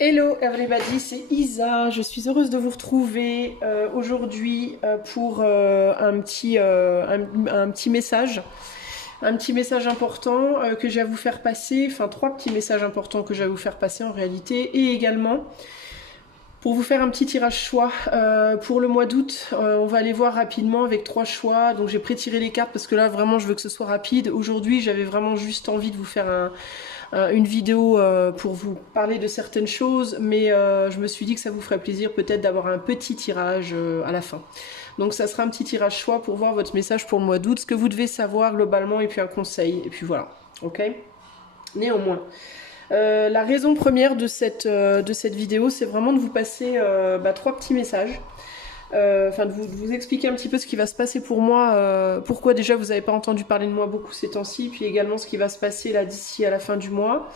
Hello everybody, c'est Isa. Je suis heureuse de vous retrouver aujourd'hui pour un petit message. Un petit message important que j'ai à vous faire passer, enfin trois petits messages importants que j'ai à vous faire passer en réalité, et également pour vous faire un petit tirage choix pour le mois d'août. On va aller voir rapidement avec trois choix. Donc j'ai pré-tiré les cartes parce que là vraiment je veux que ce soit rapide. Aujourd'hui j'avais vraiment juste envie de vous faire une vidéo pour vous parler de certaines choses, mais je me suis dit que ça vous ferait plaisir peut-être d'avoir un petit tirage à la fin. Donc ça sera un petit tirage choix pour voir votre message pour le mois d'août, ce que vous devez savoir globalement et puis un conseil. Et puis voilà, ok. Néanmoins, la raison première de cette vidéo, c'est vraiment de vous passer trois petits messages. Enfin, de vous expliquer un petit peu ce qui va se passer pour moi, pourquoi déjà vous n'avez pas entendu parler de moi beaucoup ces temps-ci, puis également ce qui va se passer là d'ici à la fin du mois.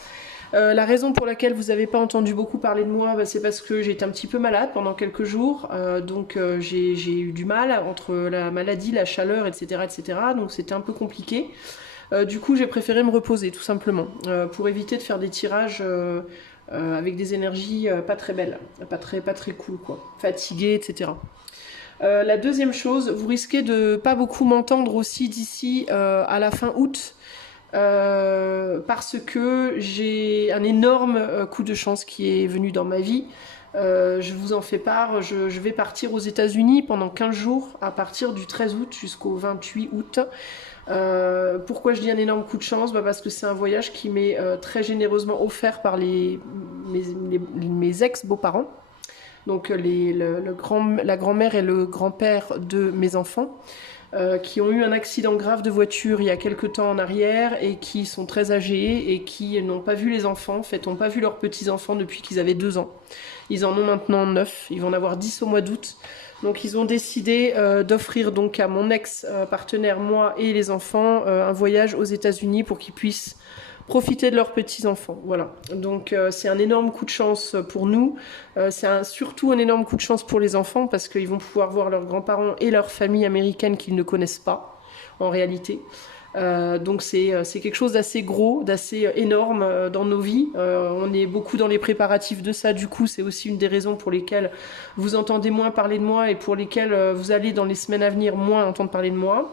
La raison pour laquelle vous n'avez pas entendu beaucoup parler de moi, c'est parce que j'ai été un petit peu malade pendant quelques jours, donc j'ai eu du mal entre la maladie, la chaleur, etc., etc., donc c'était un peu compliqué. Du coup, j'ai préféré me reposer, tout simplement, pour éviter de faire des tirages avec des énergies pas très belles, pas très cool, quoi, fatiguée, etc. La deuxième chose, vous risquez de pas beaucoup m'entendre aussi d'ici à la fin août, parce que j'ai un énorme coup de chance qui est venu dans ma vie. Je vous en fais part, je vais partir aux États-Unis pendant 15 jours à partir du 13 août jusqu'au 28 août. Pourquoi je dis un énorme coup de chance, parce que c'est un voyage qui m'est très généreusement offert par mes ex-beaux-parents, donc la grand-mère et le grand-père de mes enfants, qui ont eu un accident grave de voiture il y a quelques temps en arrière et qui sont très âgés et qui n'ont pas vu les enfants, en fait, n'ont pas vu leurs petits-enfants depuis qu'ils avaient 2 ans. Ils en ont maintenant 9, ils vont en avoir 10 au mois d'août. Donc ils ont décidé d'offrir donc à mon ex-partenaire, moi et les enfants, un voyage aux États-Unis pour qu'ils puissent profiter de leurs petits-enfants. Voilà. Donc c'est un énorme coup de chance pour nous. C'est surtout un énorme coup de chance pour les enfants parce qu'ils vont pouvoir voir leurs grands-parents et leur famille américaine qu'ils ne connaissent pas en réalité. Donc c'est quelque chose d'assez gros, d'assez énorme dans nos vies. On est beaucoup dans les préparatifs de ça, du coup c'est aussi une des raisons pour lesquelles vous entendez moins parler de moi et pour lesquelles vous allez dans les semaines à venir moins entendre parler de moi.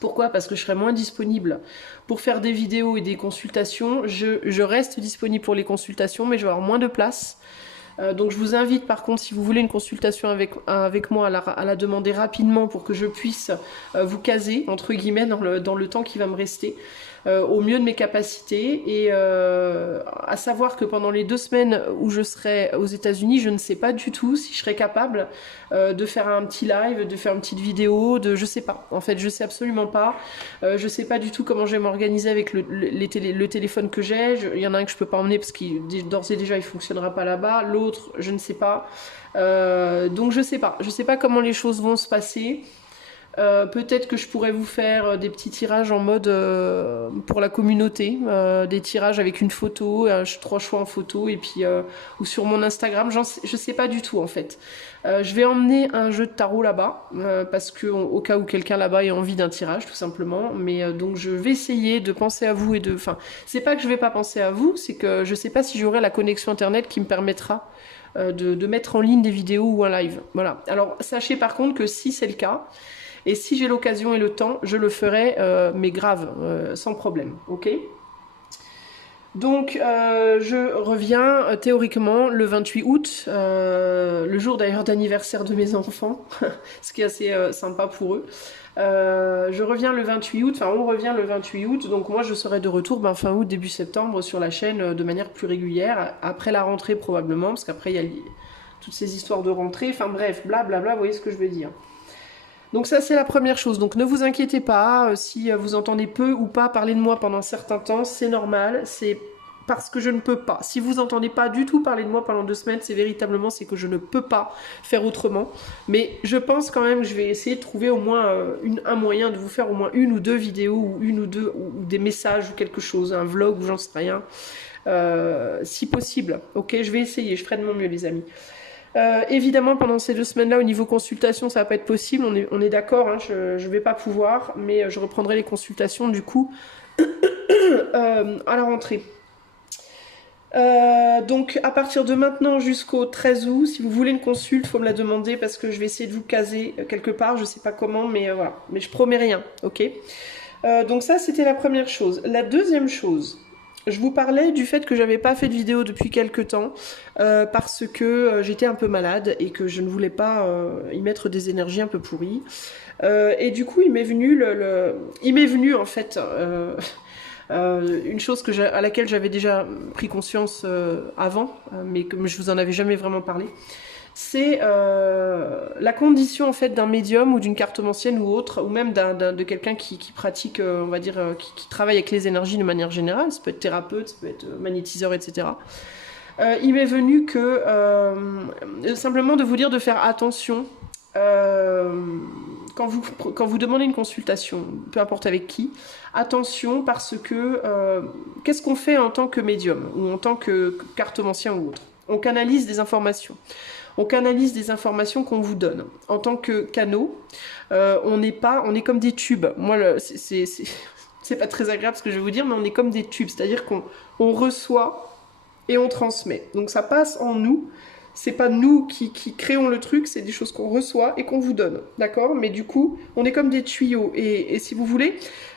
Pourquoi? Parce que je serai moins disponible pour faire des vidéos et des consultations. Je reste disponible pour les consultations, mais je vais avoir moins de place. Donc je vous invite par contre, si vous voulez une consultation avec moi, à la demander rapidement pour que je puisse vous caser, entre guillemets, dans le temps qui va me rester, au mieux de mes capacités. Et à savoir que pendant les 2 semaines où je serai aux États-Unis, je ne sais pas du tout si je serai capable de faire un petit live, de faire une petite vidéo, je sais pas. En fait, je sais absolument pas. Je sais pas du tout comment je vais m'organiser avec le téléphone que j'ai. Il y en a un que je peux pas emmener parce qu'il d'ores et déjà il fonctionnera pas là-bas. L'autre, je ne sais pas. Donc je sais pas. Je sais pas comment les choses vont se passer. Peut-être que je pourrais vous faire des petits tirages en mode pour la communauté, des tirages avec une photo, 3 choix en photo, et puis ou sur mon Instagram, je sais pas du tout en fait. Je vais emmener un jeu de tarot là-bas, parce que au cas où quelqu'un là-bas ait envie d'un tirage, tout simplement. Mais donc je vais essayer de penser à vous enfin, c'est pas que je vais pas penser à vous, c'est que je sais pas si j'aurai la connexion internet qui me permettra de mettre en ligne des vidéos ou un live. Voilà. Alors sachez par contre que si c'est le cas, et si j'ai l'occasion et le temps, je le ferai, mais grave, sans problème, ok? Donc je reviens théoriquement le 28 août, le jour d'ailleurs d'anniversaire de mes enfants, ce qui est assez sympa pour eux. Je reviens le 28 août, enfin on revient le 28 août, donc moi je serai de retour fin août, début septembre sur la chaîne de manière plus régulière, après la rentrée probablement, parce qu'après il y a toutes ces histoires de rentrée, enfin bref, blablabla, vous voyez ce que je veux dire. Donc ça c'est la première chose, donc ne vous inquiétez pas, si vous entendez peu ou pas parler de moi pendant un certain temps, c'est normal, c'est parce que je ne peux pas. Si vous entendez pas du tout parler de moi pendant 2 semaines, c'est que je ne peux pas faire autrement. Mais je pense quand même que je vais essayer de trouver au moins un moyen de vous faire au moins 1 ou 2 vidéos, ou 1 ou 2, ou des messages ou quelque chose, un vlog ou j'en sais rien, si possible. Ok, je vais essayer, je ferai de mon mieux les amis. Évidemment, pendant ces 2 semaines-là, au niveau consultation, ça va pas être possible, on est d'accord, hein, je vais pas pouvoir, mais je reprendrai les consultations du coup à la rentrée. Donc à partir de maintenant jusqu'au 13 août, si vous voulez une consulte, faut me la demander parce que je vais essayer de vous caser quelque part, je sais pas comment, mais voilà. Mais je promets rien, ok? Donc ça, c'était la première chose. La deuxième chose, je vous parlais du fait que j'avais pas fait de vidéo depuis quelques temps parce que j'étais un peu malade et que je ne voulais pas y mettre des énergies un peu pourries. Et du coup, il m'est venu il m'est venu en fait une chose à laquelle j'avais déjà pris conscience avant, mais que je vous en avais jamais vraiment parlé. C'est la condition en fait d'un médium ou d'une cartomancienne ou autre, ou même de quelqu'un qui pratique, on va dire, qui travaille avec les énergies de manière générale. Ça peut être thérapeute, ça peut être magnétiseur, etc. Il m'est venu que simplement de vous dire de faire attention quand vous demandez une consultation, peu importe avec qui, attention parce que qu'est-ce qu'on fait en tant que médium ou en tant que cartomancien ou autre? On canalise des informations. On canalise des informations qu'on vous donne. En tant que canaux, on est comme des tubes. Moi, c'est pas très agréable ce que je vais vous dire, mais on est comme des tubes, c'est-à-dire qu'on reçoit et on transmet. Donc ça passe en nous. C'est pas nous qui créons le truc, c'est des choses qu'on reçoit et qu'on vous donne, d'accord? Mais du coup, on est comme des tuyaux. Et si vous voulez,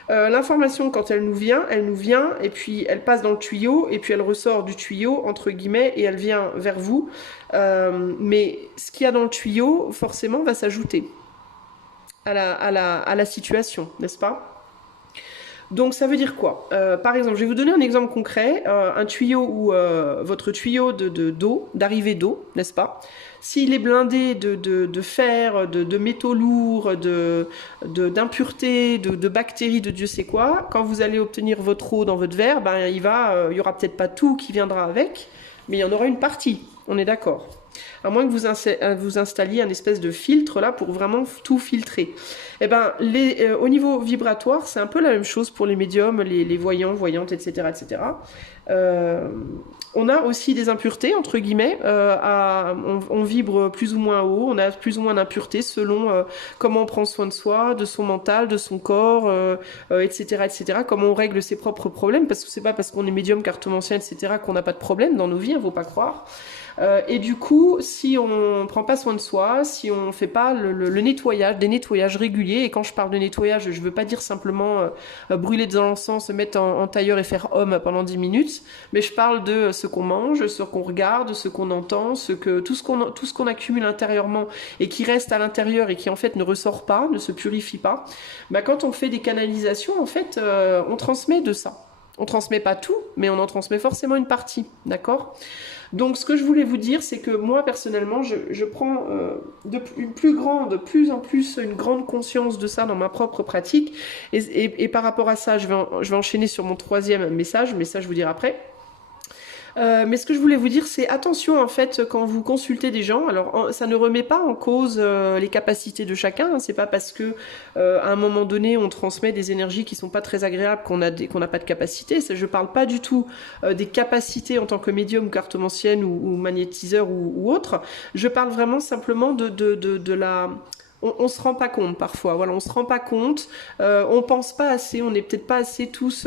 l'information, quand elle nous vient, et puis elle passe dans le tuyau, et puis elle ressort du tuyau, entre guillemets, et elle vient vers vous. Mais ce qu'il y a dans le tuyau, forcément, va s'ajouter à la situation, n'est-ce pas? Donc ça veut dire quoi? Par exemple, je vais vous donner un exemple concret, un tuyau ou votre tuyau d'eau, d'arrivée d'eau, n'est-ce pas? S'il est blindé de fer, de métaux lourds, d'impuretés, de bactéries, de Dieu sait quoi, quand vous allez obtenir votre eau dans votre verre, ben, il y aura peut-être pas tout qui viendra avec, mais il y en aura une partie, on est d'accord. À moins que vous installiez un espèce de filtre là pour vraiment tout filtrer. Eh ben, au niveau vibratoire, c'est un peu la même chose pour les médiums, les voyants, voyantes, etc. etc. On a aussi des impuretés, entre guillemets. On vibre plus ou moins haut, on a plus ou moins d'impuretés selon comment on prend soin de soi, de son mental, de son corps, etc., etc. Comment on règle ses propres problèmes, parce que c'est pas parce qu'on est médium, cartomancien, etc. qu'on n'a pas de problème dans nos vies, il ne faut pas croire. Et du coup, si on prend pas soin de soi, si on fait pas le nettoyage, des nettoyages réguliers, et quand je parle de nettoyage, je veux pas dire simplement brûler dans l'encens, se mettre en tailleur et faire homme pendant 10 minutes, mais je parle de ce qu'on mange, ce qu'on regarde, ce qu'on entend, tout ce qu'on accumule intérieurement et qui reste à l'intérieur et qui en fait ne ressort pas, ne se purifie pas. Bah, quand on fait des canalisations, en fait, on transmet de ça. On transmet pas tout, mais on en transmet forcément une partie, d'accord? Donc ce que je voulais vous dire, c'est que moi personnellement, je prends de plus en plus une grande conscience de ça dans ma propre pratique. Et par rapport à ça, je vais enchaîner sur mon troisième message, mais ça je vous dirai après. Mais ce que je voulais vous dire, c'est attention en fait quand vous consultez des gens. Alors ça ne remet pas en cause les capacités de chacun. Hein. C'est pas parce que à un moment donné on transmet des énergies qui sont pas très agréables qu'on n'a pas de capacité. Je parle pas du tout des capacités en tant que médium ou cartomancienne ou magnétiseur ou autre. Je parle vraiment simplement de la on se rend pas compte parfois, voilà, on se rend pas compte, on pense pas assez, on n'est peut-être pas assez tous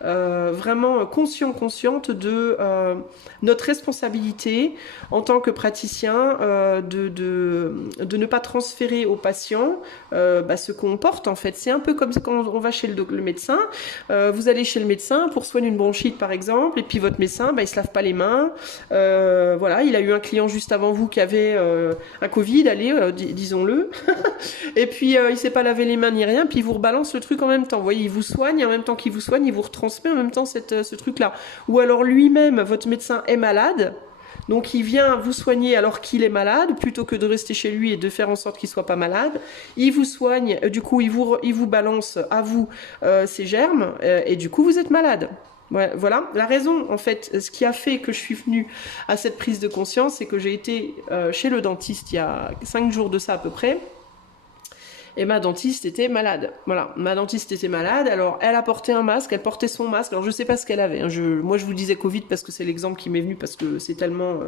vraiment conscientes de notre responsabilité en tant que praticien de ne pas transférer aux patients ce qu'on porte en fait. C'est un peu comme quand on va chez le médecin, vous allez chez le médecin pour soigner une bronchite par exemple, et puis votre médecin, il se lave pas les mains, voilà, il a eu un client juste avant vous qui avait un Covid, allez, disons-le, et puis il s'est pas lavé les mains ni rien, puis il vous rebalance le truc en même temps. Vous voyez, il vous soigne, en même temps qu'il vous soigne, il vous retransmet en même temps ce truc-là. Ou alors lui-même, votre médecin est malade, donc il vient vous soigner alors qu'il est malade, plutôt que de rester chez lui et de faire en sorte qu'il soit pas malade. Il vous soigne, du coup il vous balance à vous ces germes, et du coup vous êtes malade. Ouais, voilà, la raison en fait, ce qui a fait que je suis venue à cette prise de conscience, c'est que j'ai été chez le dentiste il y a 5 jours de ça à peu près. Et ma dentiste était malade. Voilà, ma dentiste était malade. Alors, elle a porté un masque, elle portait son masque. Alors, je sais pas ce qu'elle avait. Hein. Moi, je vous disais Covid parce que c'est l'exemple qui m'est venu, parce que c'est tellement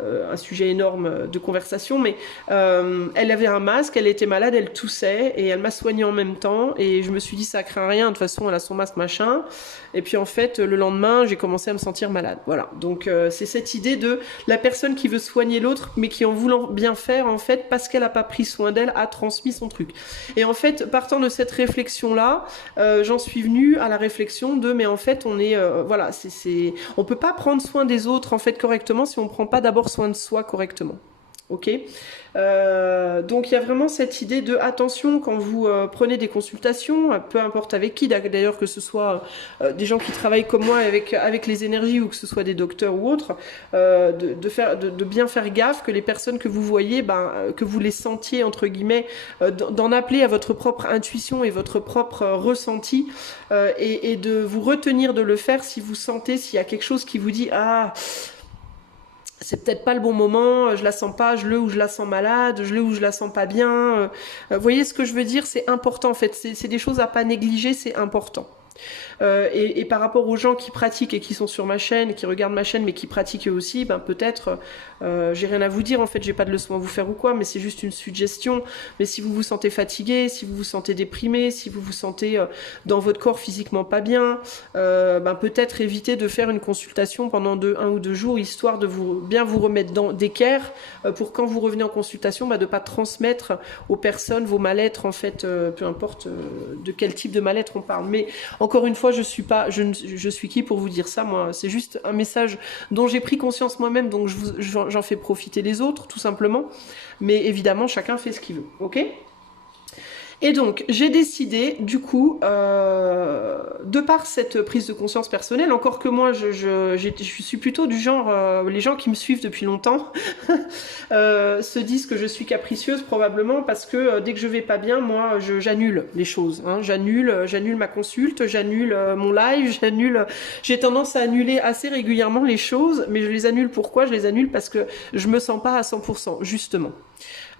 un sujet énorme de conversation. Mais elle avait un masque, elle était malade, elle toussait et elle m'a soignée en même temps. Et je me suis dit, ça craint rien. De toute façon, elle a son masque, machin. Et puis, en fait, le lendemain, j'ai commencé à me sentir malade. Voilà. Donc, c'est cette idée de la personne qui veut soigner l'autre, mais qui, en voulant bien faire, en fait, parce qu'elle a pas pris soin d'elle, a transmis son truc. Et en fait, partant de cette réflexion-là, j'en suis venue à la réflexion de, mais en fait, on est, voilà, on peut pas prendre soin des autres en fait correctement si on prend pas d'abord soin de soi correctement. Ok, donc il y a vraiment cette idée de attention quand vous prenez des consultations, peu importe avec qui, d'ailleurs que ce soit des gens qui travaillent comme moi avec les énergies ou que ce soit des docteurs ou autres, de bien faire gaffe que les personnes que vous voyez, que vous les sentiez entre guillemets, d'en appeler à votre propre intuition et votre propre ressenti, et de vous retenir de le faire si vous sentez, s'il y a quelque chose qui vous dit ah, c'est peut-être pas le bon moment, je la sens pas, je la sens malade, je la sens pas bien. Vous voyez ce que je veux dire? C'est important en fait, c'est des choses à pas négliger, c'est important. Et par rapport aux gens qui pratiquent et qui sont sur ma chaîne, qui regardent ma chaîne mais qui pratiquent eux aussi, peut-être, j'ai rien à vous dire en fait, j'ai pas de leçon à vous faire ou quoi, mais c'est juste une suggestion. Mais si vous vous sentez fatigué, si vous vous sentez déprimé, si vous vous sentez dans votre corps physiquement pas bien, peut-être éviter de faire une consultation pendant 1 ou 2 jours, histoire de bien vous remettre d'équerre, pour quand vous revenez en consultation, de pas transmettre aux personnes vos mal-être en fait, peu importe de quel type de mal-être on parle. Mais encore une fois, je suis qui pour vous dire ça, moi, c'est juste un message dont j'ai pris conscience moi-même, donc j'en fais profiter les autres, tout simplement. Mais évidemment, chacun fait ce qu'il veut, ok ? Et donc, j'ai décidé, du coup, de par cette prise de conscience personnelle, encore que moi, je suis plutôt du genre, les gens qui me suivent depuis longtemps se disent que je suis capricieuse probablement parce que dès que je vais pas bien, moi, j'annule les choses. Hein, j'annule ma consulte, j'annule mon live, j'ai tendance à annuler assez régulièrement les choses, mais je les annule pourquoi? Je les annule parce que je me sens pas à 100%, justement.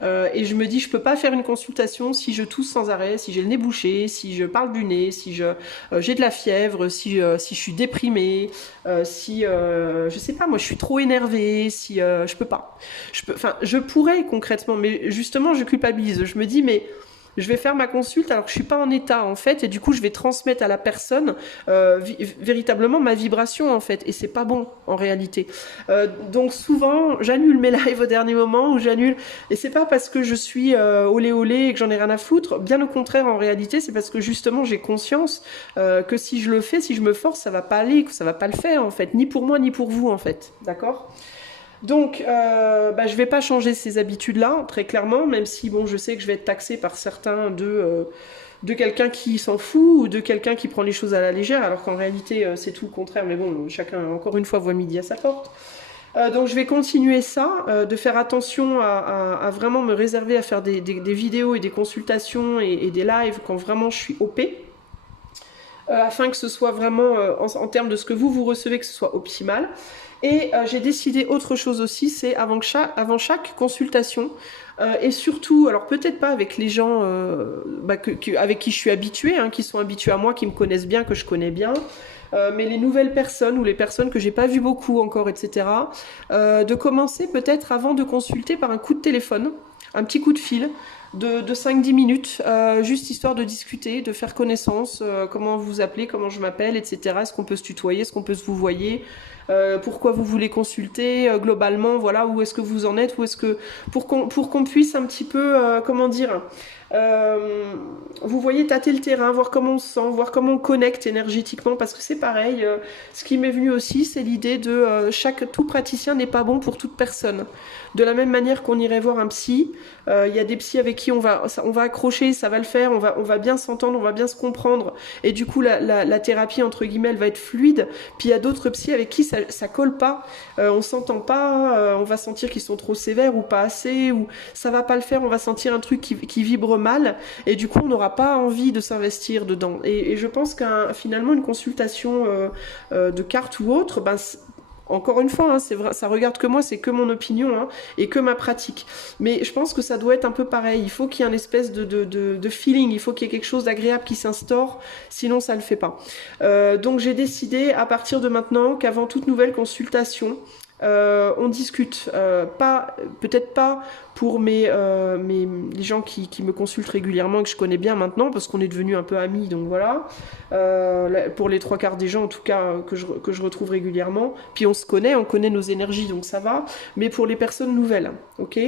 Et je me dis, je peux pas faire une consultation si je tousse sans arrêt, si j'ai le nez bouché, si je parle du nez, si j'ai de la fièvre, si je suis déprimée, si je sais pas, moi je suis trop énervée, si je peux pas. Je pourrais concrètement, mais justement je culpabilise. Je me dis, mais je vais faire ma consulte alors que je suis pas en état en fait, et du coup je vais transmettre à la personne véritablement ma vibration en fait, et c'est pas bon en réalité. Donc souvent j'annule mes lives au dernier moment, ou j'annule, et c'est pas parce que je suis olé olé et que j'en ai rien à foutre, bien au contraire en réalité, c'est parce que justement j'ai conscience que si je le fais, si je me force, ça va pas aller, que ça va pas le faire en fait, ni pour moi ni pour vous en fait, d'accord ? Donc, je vais pas changer ces habitudes-là, très clairement, même si, bon, je sais que je vais être taxée par certains de quelqu'un qui s'en fout, ou de quelqu'un qui prend les choses à la légère, alors qu'en réalité, c'est tout le contraire, mais bon, chacun, encore une fois, voit midi à sa porte. Donc, je vais continuer ça, de faire attention à vraiment me réserver à faire des vidéos et des consultations et des lives quand vraiment je suis OP. Afin que ce soit vraiment, en termes de ce que vous recevez, que ce soit optimal. Et j'ai décidé autre chose aussi, c'est avant chaque consultation, et surtout, alors peut-être pas avec les gens avec qui je suis habituée, hein, qui sont habitués à moi, qui me connaissent bien, que je connais bien, mais les nouvelles personnes ou les personnes que j'ai pas vues beaucoup encore, etc., de commencer peut-être avant de consulter par un coup de téléphone, un petit coup de fil, de 5-10 minutes, juste histoire de discuter, de faire connaissance, comment vous appelez, comment je m'appelle, etc. Est-ce qu'on peut se tutoyer, est-ce qu'on peut se vous voyer, pourquoi vous voulez consulter, globalement, voilà, où est-ce que vous en êtes, où est-ce que, pour qu'on puisse un petit peu, comment dire, vous voyez, tâter le terrain, voir comment on se sent, voir comment on connecte énergétiquement, parce que c'est pareil, ce qui m'est venu aussi, c'est l'idée de tout praticien n'est pas bon pour toute personne. De la même manière qu'on irait voir un psy, il y a des psys avec qui on va accrocher, ça va le faire, on va bien s'entendre, on va bien se comprendre, et du coup la thérapie entre guillemets elle va être fluide. Puis il y a d'autres psys avec qui ça colle pas, on s'entend pas, on va sentir qu'ils sont trop sévères ou pas assez, ou ça va pas le faire, on va sentir un truc qui vibre mal, et du coup on n'aura pas envie de s'investir dedans. Et je pense finalement une consultation de cartes ou autre, Encore une fois, hein, c'est vrai, ça regarde que moi, c'est que mon opinion hein, et que ma pratique. Mais je pense que ça doit être un peu pareil. Il faut qu'il y ait une espèce de feeling, il faut qu'il y ait quelque chose d'agréable qui s'instaure, sinon ça ne le fait pas. Donc j'ai décidé à partir de maintenant qu'avant toute nouvelle consultation, on discute, peut-être pas pour les gens qui me consultent régulièrement et que je connais bien maintenant parce qu'on est devenus un peu amis, donc voilà. Pour les trois quarts des gens en tout cas que je retrouve régulièrement, puis on connaît nos énergies donc ça va, mais pour les personnes nouvelles, ok.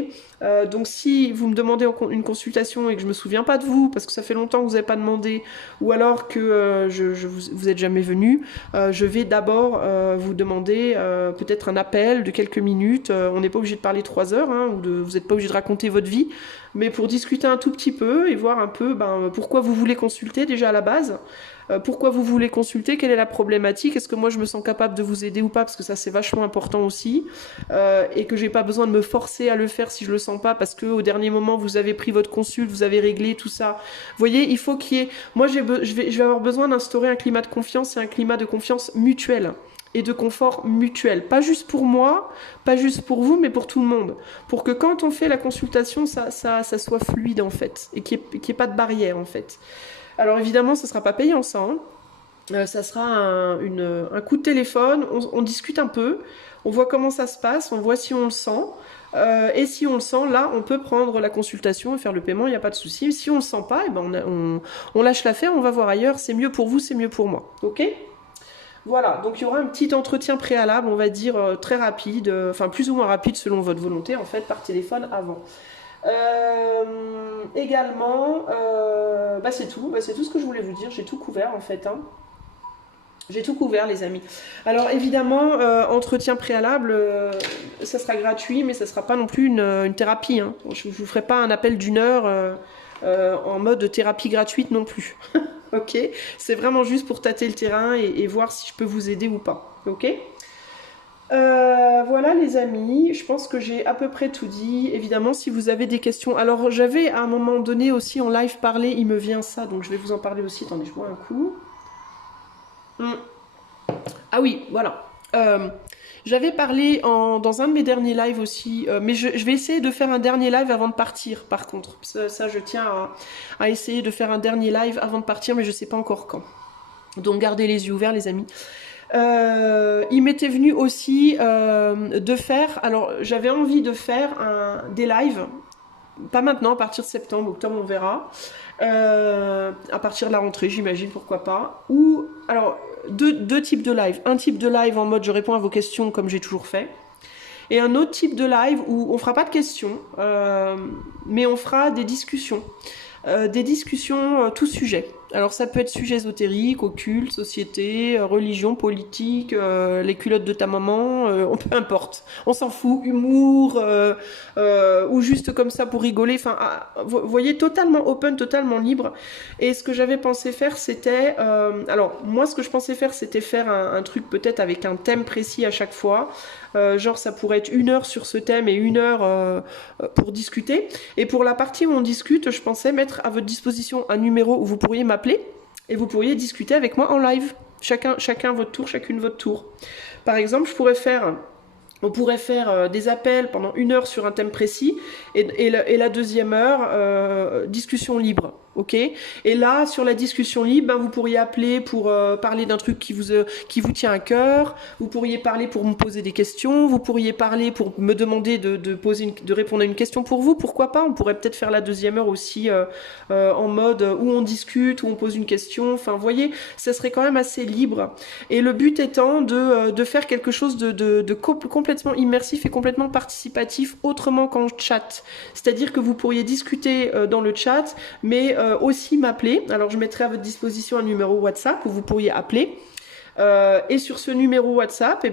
Donc si vous me demandez une consultation et que je me souviens pas de vous parce que ça fait longtemps que vous n'avez pas demandé ou alors que vous êtes jamais venu, je vais d'abord vous demander peut-être un appel de quelques minutes. On n'est pas obligé de parler 3 heures, hein, vous n'êtes pas obligé de raconter votre vie, mais pour discuter un tout petit peu et voir un peu pourquoi vous voulez consulter déjà à la base. Pourquoi vous voulez consulter, quelle est la problématique, est-ce que moi je me sens capable de vous aider ou pas, parce que ça c'est vachement important aussi, et que j'ai pas besoin de me forcer à le faire si je le sens pas, parce que au dernier moment vous avez pris votre consulte, vous avez réglé tout ça. Vous voyez, il faut qu'il y ait, moi je vais avoir besoin d'instaurer un climat de confiance et un climat de confiance mutuel et de confort mutuel, pas juste pour moi, pas juste pour vous, mais pour tout le monde, pour que quand on fait la consultation, ça soit fluide en fait, et qu'il n'y ait pas de barrière en fait. Alors évidemment, ça ne sera pas payant ça, hein. Ça sera un coup de téléphone, on discute un peu, on voit comment ça se passe, on voit si on le sent, et si on le sent, là, on peut prendre la consultation et faire le paiement, il n'y a pas de souci. Si on ne le sent pas, eh ben on lâche l'affaire, on va voir ailleurs, c'est mieux pour vous, c'est mieux pour moi, ok ? Voilà, donc il y aura un petit entretien préalable, on va dire très rapide, enfin plus ou moins rapide selon votre volonté, en fait, par téléphone avant. Également, c'est tout ce que je voulais vous dire, j'ai tout couvert en fait, hein. J'ai tout couvert les amis. Alors évidemment, entretien préalable, ça sera gratuit, mais ça sera pas non plus une thérapie, hein. Je vous ferai pas un appel d'1 heure en mode thérapie gratuite non plus. Ok, c'est vraiment juste pour tâter le terrain et voir si je peux vous aider ou pas. Ok. Voilà les amis, je pense que j'ai à peu près tout dit. Évidemment, si vous avez des questions. Alors, j'avais à un moment donné aussi en live parlé, il me vient ça, donc je vais vous en parler aussi. Attendez, je bois un coup. Ah oui, voilà. J'avais parlé dans un de mes derniers lives aussi, mais je vais essayer de faire un dernier live avant de partir, par contre. Ça je tiens à essayer de faire un dernier live avant de partir, mais je sais pas encore quand. Donc, gardez les yeux ouverts, les amis. Il m'était venu aussi de faire, alors j'avais envie de faire des lives, pas maintenant, à partir de septembre, octobre on verra, à partir de la rentrée j'imagine, pourquoi pas, ou alors deux types de live, un type de live en mode je réponds à vos questions comme j'ai toujours fait, et un autre type de live où on fera pas de questions, mais on fera des discussions tout sujet. Alors ça peut être sujet ésotérique, occulte, société, religion, politique, les culottes de ta maman, peu importe. On s'en fout, humour, ou juste comme ça pour rigoler. Enfin, vous voyez, totalement open, totalement libre. Et ce que j'avais pensé faire, c'était... alors, moi, ce que je pensais faire, c'était faire un truc peut-être avec un thème précis à chaque fois. Genre, ça pourrait être 1 heure sur ce thème et 1 heure pour discuter. Et pour la partie où on discute, je pensais mettre à votre disposition un numéro où vous pourriez m'appeler et vous pourriez discuter avec moi en live. Chacun votre tour, chacune votre tour. Par exemple, on pourrait faire des appels pendant 1 heure sur un thème précis et la deuxième heure, discussion libre. Ok. Et là, sur la discussion libre, vous pourriez appeler pour parler d'un truc qui vous tient à cœur. Vous pourriez parler pour me poser des questions. Vous pourriez parler pour me demander de répondre à une question pour vous. Pourquoi pas? On pourrait peut-être faire la deuxième heure aussi en mode où on discute, où on pose une question. Enfin, vous voyez, ça serait quand même assez libre. Et le but étant de faire quelque chose de complètement immersif et complètement participatif, autrement qu'en chat. C'est-à-dire que vous pourriez discuter dans le chat, mais aussi m'appeler. Alors je mettrai à votre disposition un numéro WhatsApp où vous pourriez appeler. Et sur ce numéro WhatsApp,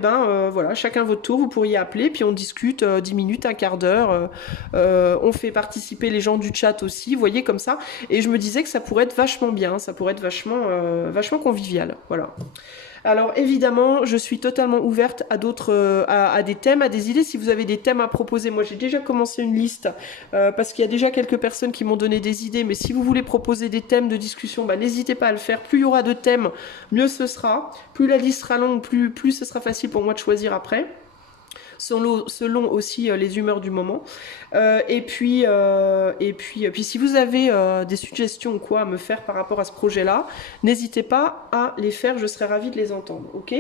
voilà, chacun votre tour, vous pourriez appeler, puis on discute 10 minutes, un quart d'heure. On fait participer les gens du chat aussi, vous voyez, comme ça. Et je me disais que ça pourrait être vachement bien, ça pourrait être vachement convivial. Voilà. Alors évidemment, je suis totalement ouverte à d'autres, à des thèmes, à des idées. Si vous avez des thèmes à proposer, moi j'ai déjà commencé une liste parce qu'il y a déjà quelques personnes qui m'ont donné des idées. Mais si vous voulez proposer des thèmes de discussion, bah, n'hésitez pas à le faire. Plus il y aura de thèmes, mieux ce sera. Plus la liste sera longue, plus ce sera facile pour moi de choisir après. Selon aussi les humeurs du moment. Et puis, si vous avez des suggestions ou quoi à me faire par rapport à ce projet-là, n'hésitez pas à les faire, je serais ravie de les entendre, ok?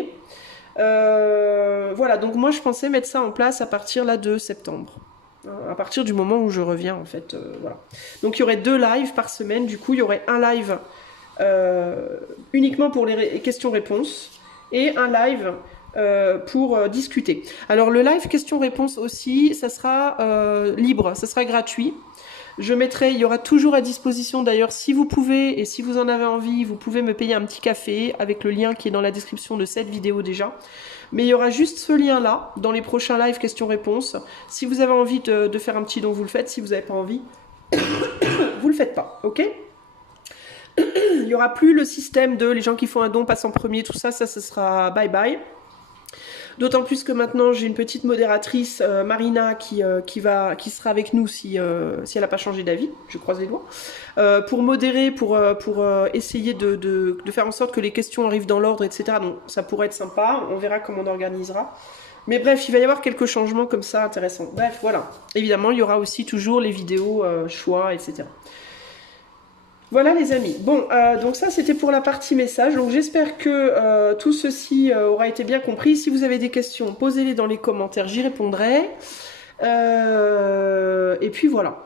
Voilà, donc moi je pensais mettre ça en place à partir là de septembre. À partir du moment où je reviens, en fait, voilà. Donc il y aurait 2 lives par semaine, du coup il y aurait un live uniquement pour les questions-réponses et un live pour discuter. Alors le live questions-réponses aussi, ça sera libre, ça sera gratuit. Je mettrai, il y aura toujours à disposition d'ailleurs, si vous pouvez et si vous en avez envie, vous pouvez me payer un petit café avec le lien qui est dans la description de cette vidéo déjà. Mais il y aura juste ce lien-là dans les prochains live questions-réponses. Si vous avez envie de faire un petit don, vous le faites. Si vous n'avez pas envie, vous le faites pas, ok? Il n'y aura plus le système de les gens qui font un don passent en premier, tout ça, ça sera bye bye. D'autant plus que maintenant j'ai une petite modératrice, Marina, qui sera avec nous si elle n'a pas changé d'avis, je croise les doigts, pour modérer, pour essayer de faire en sorte que les questions arrivent dans l'ordre, etc. Donc ça pourrait être sympa, on verra comment on organisera. Mais bref, il va y avoir quelques changements comme ça intéressants. Bref, voilà. Évidemment, il y aura aussi toujours les vidéos choix, etc. Voilà les amis. Bon, donc ça c'était pour la partie message. Donc j'espère que tout ceci aura été bien compris. Si vous avez des questions, posez-les dans les commentaires, j'y répondrai. Et puis voilà.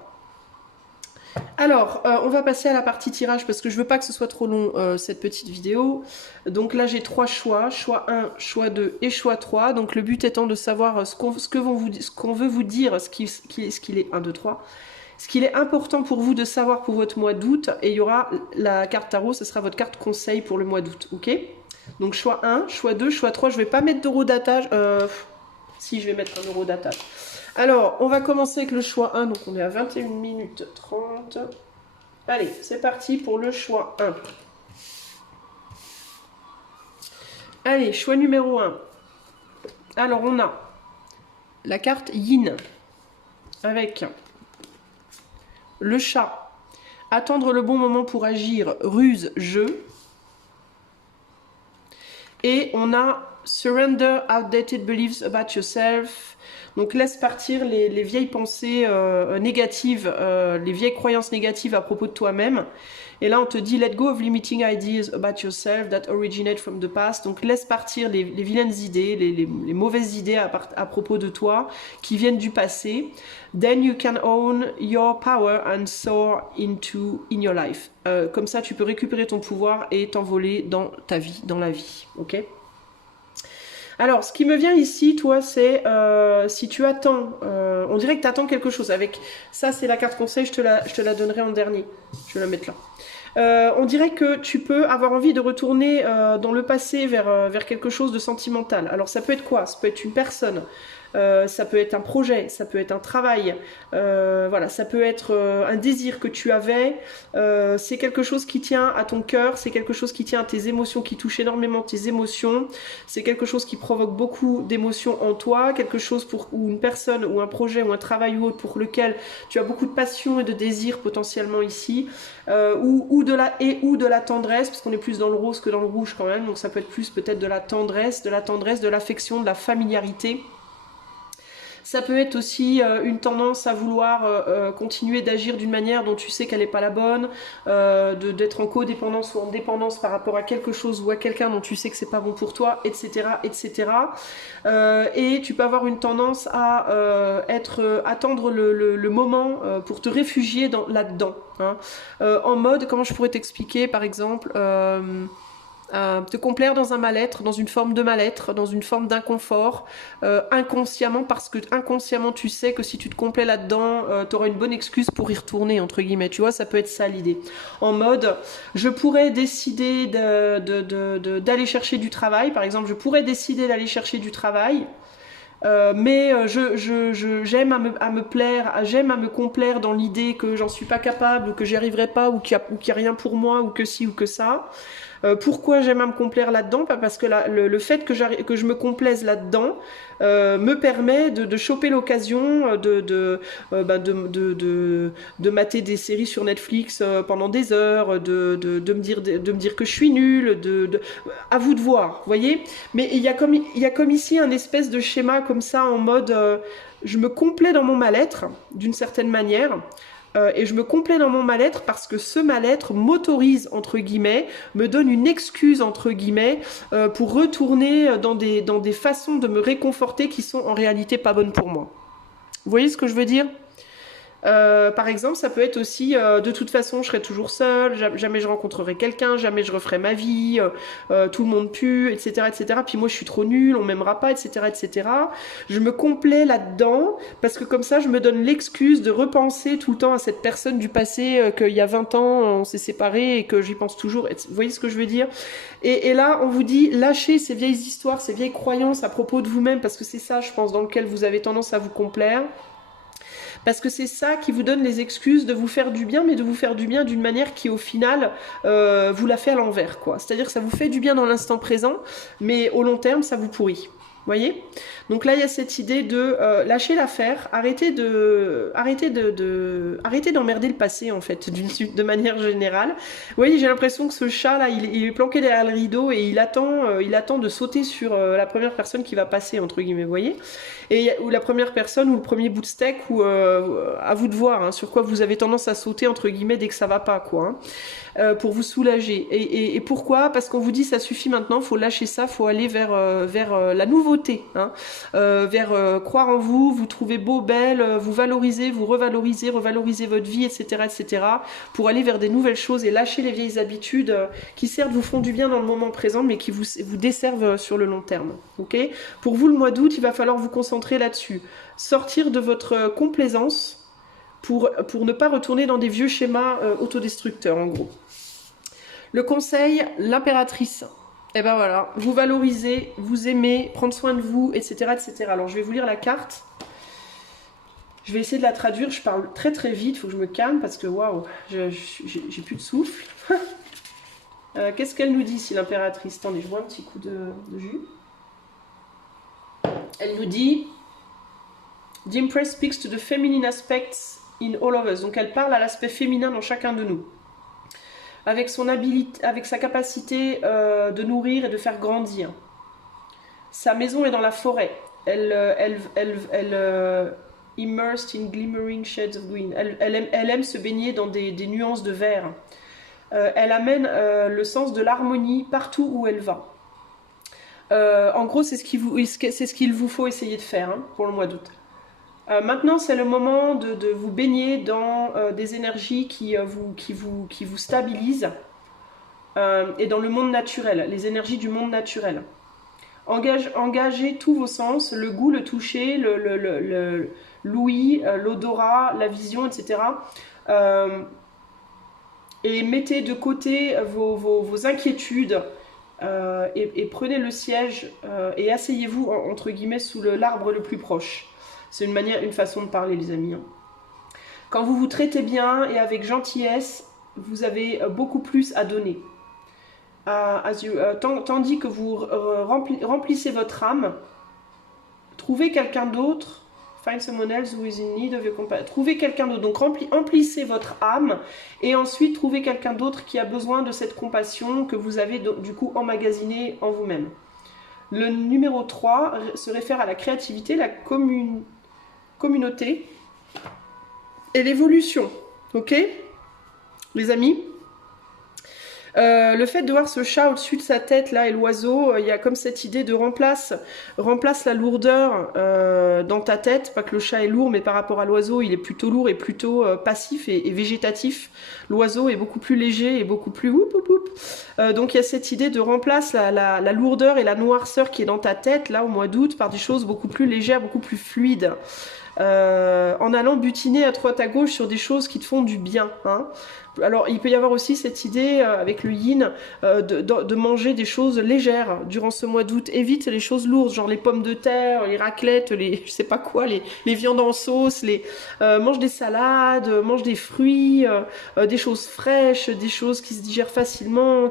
Alors, on va passer à la partie tirage parce que je veux pas que ce soit trop long cette petite vidéo. Donc là j'ai 3 choix, choix 1, choix 2 et choix 3. Donc le but étant de savoir ce qu'on veut vous dire, ce qu'il est 1, 2, 3. Ce qu'il est important pour vous de savoir pour votre mois d'août, et il y aura la carte tarot, ce sera votre carte conseil pour le mois d'août, ok? Donc choix 1, choix 2, choix 3, je ne vais pas mettre d'euro d'attache, si je vais mettre 1 euro d'attache. Alors, on va commencer avec le choix 1, donc on est à 21 minutes 30. Allez, c'est parti pour le choix 1. Allez, choix numéro 1. Alors, on a la carte Yin, avec le chat, attendre le bon moment pour agir, ruse, jeu. Et on a surrender outdated beliefs about yourself. Donc laisse partir les vieilles pensées négatives, les vieilles croyances négatives à propos de toi-même. Et là on te dit let go of limiting ideas about yourself that originate from the past. Donc laisse partir les vilaines idées, les mauvaises idées à propos de toi qui viennent du passé. Then you can own your power and soar in your life. Comme ça tu peux récupérer ton pouvoir et t'envoler dans ta vie, dans la vie. Ok ? Alors, ce qui me vient ici, toi, c'est si tu attends, on dirait que tu attends quelque chose. Avec ça, c'est la carte conseil, je te la donnerai en dernier. Je vais la mettre là. On dirait que tu peux avoir envie de retourner dans le passé vers quelque chose de sentimental. Alors, ça peut être quoi? Ça peut être une personne. Ça peut être un projet, ça peut être un travail, voilà, ça peut être un désir que tu avais, c'est quelque chose qui tient à ton cœur, c'est quelque chose qui tient à tes émotions, qui touche énormément tes émotions, c'est quelque chose qui provoque beaucoup d'émotions en toi, quelque chose ou une personne ou un projet ou un travail ou autre pour lequel tu as beaucoup de passion et de désir potentiellement ici, ou de la tendresse, parce qu'on est plus dans le rose que dans le rouge quand même, donc ça peut être plus peut-être de la tendresse, de l'affection, de la familiarité. Ça peut être aussi une tendance à vouloir continuer d'agir d'une manière dont tu sais qu'elle n'est pas la bonne, d'être en codépendance ou en dépendance par rapport à quelque chose ou à quelqu'un dont tu sais que c'est pas bon pour toi, etc. etc. Et tu peux avoir une tendance à attendre le moment pour te réfugier là-dedans. Hein. En mode, comment je pourrais t'expliquer par exemple te complaire dans un mal-être, dans une forme de mal-être, dans une forme d'inconfort, inconsciemment, parce que inconsciemment tu sais que si tu te complais là-dedans, tu auras une bonne excuse pour y retourner, entre guillemets, tu vois, ça peut être ça l'idée. En mode, je pourrais décider d'aller chercher du travail, par exemple, je pourrais décider d'aller chercher du travail, mais j'aime à me plaire, j'aime à me complaire dans l'idée que j'en suis pas capable, ou que j'y arriverai pas, ou qu'il y a rien pour moi, ou que ci ou que ça. Pourquoi j'aime à me complaire là-dedans? Pas parce que le fait que je me complaise là-dedans me permet de choper l'occasion de mater des séries sur Netflix pendant des heures, de me dire que je suis nulle, à vous de voir, vous voyez. Mais il y a comme ici un espèce de schéma comme ça en mode je me complais dans mon mal-être d'une certaine manière. Et je me complais dans mon mal-être parce que ce mal-être m'autorise, entre guillemets, me donne une excuse, entre guillemets, pour retourner dans des façons de me réconforter qui sont en réalité pas bonnes pour moi. Vous voyez ce que je veux dire ? Par exemple, ça peut être aussi de toute façon, je serai toujours seule, jamais je rencontrerai quelqu'un, jamais je referai ma vie, tout le monde pue, etc., etc. Puis moi, je suis trop nulle, on m'aimera pas, etc., etc. Je me complais là-dedans parce que comme ça, je me donne l'excuse de repenser tout le temps à cette personne du passé qu'il y a 20 ans, on s'est séparés et que j'y pense toujours. Vous voyez ce que je veux dire ? Et là, on vous dit, lâchez ces vieilles histoires, ces vieilles croyances à propos de vous-même parce que c'est ça, je pense, dans lequel vous avez tendance à vous complaire. Parce que c'est ça qui vous donne les excuses de vous faire du bien, mais de vous faire du bien d'une manière qui, au final, vous la fait à l'envers, quoi. C'est-à-dire que ça vous fait du bien dans l'instant présent, mais au long terme, ça vous pourrit. Vous voyez ? Donc là, il y a cette idée de lâcher l'affaire, arrêter d'emmerder le passé, en fait, de manière générale. Vous voyez, j'ai l'impression que ce chat, là, il est planqué derrière le rideau et il attend de sauter sur la première personne qui va passer, entre guillemets, vous voyez ? Ou la première personne, ou le premier bout de steak, ou à vous de voir, hein, sur quoi vous avez tendance à sauter, entre guillemets, dès que ça va pas, quoi, hein, pour vous soulager. Et pourquoi ? Parce qu'on vous dit, ça suffit maintenant, faut lâcher ça, faut aller vers la nouveauté, hein, vers croire en vous, vous trouver beau, belle, vous valoriser, vous revaloriser votre vie, etc., etc., pour aller vers des nouvelles choses et lâcher les vieilles habitudes qui certes vous font du bien dans le moment présent, mais qui vous desservent sur le long terme. Okay ? Pour vous, le mois d'août, il va falloir vous concentrer là-dessus. Sortir de votre complaisance pour ne pas retourner dans des vieux schémas autodestructeurs, en gros. Le conseil, l'impératrice. Et ben voilà, vous valorisez, vous aimez, prendre soin de vous, etc., etc. Alors, je vais vous lire la carte. Je vais essayer de la traduire. Je parle très très vite, il faut que je me calme parce que waouh, j'ai plus de souffle. Qu'est-ce qu'elle nous dit, si l'impératrice? Attendez, je bois un petit coup de jus. Elle nous dit The Empress speaks to the feminine aspects in all of us. Donc elle parle à l'aspect féminin dans chacun de nous. Avec son habilité, avec sa capacité de nourrir et de faire grandir. Sa maison est dans la forêt. Elle immersed in glimmering shades of green. Elle aime se baigner dans des nuances de vert. Elle amène le sens de l'harmonie partout où elle va. En gros, c'est ce qu'il vous faut essayer de faire, hein, pour le mois d'août. Maintenant, c'est le moment de vous baigner dans des énergies qui vous stabilisent et dans le monde naturel, les énergies du monde naturel. Engagez tous vos sens, le goût, le toucher, l'ouïe, l'odorat, la vision, etc. Et mettez de côté vos inquiétudes et prenez le siège et asseyez-vous, entre guillemets, sous l'arbre le plus proche. C'est une façon de parler, les amis. Quand vous vous traitez bien et avec gentillesse, vous avez beaucoup plus à donner. Tandis que vous remplissez votre âme, trouvez quelqu'un d'autre. Find someone else who is in need of your compassion. Trouvez quelqu'un d'autre. Donc remplissez votre âme et ensuite trouvez quelqu'un d'autre qui a besoin de cette compassion que vous avez du coup emmagasinée en vous-même. Le numéro 3 se réfère à la créativité, la communauté et l'évolution. Ok, les amis? Le fait de voir ce chat au-dessus de sa tête là et l'oiseau, il y a comme cette idée de remplace la lourdeur dans ta tête, pas que le chat est lourd, mais par rapport à l'oiseau il est plutôt lourd et plutôt passif et végétatif. L'oiseau est beaucoup plus léger et beaucoup plus donc il y a cette idée de remplace la lourdeur et la noirceur qui est dans ta tête là au mois d'août par des choses beaucoup plus légères, beaucoup plus fluides. En allant butiner à droite à gauche sur des choses qui te font du bien, hein. Alors, il peut y avoir aussi cette idée avec le yin de manger des choses légères durant ce mois d'août. Évite les choses lourdes, genre les pommes de terre, les raclettes, les je sais pas quoi, les viandes en sauce, mange des salades, mange des fruits, des choses fraîches, des choses qui se digèrent facilement,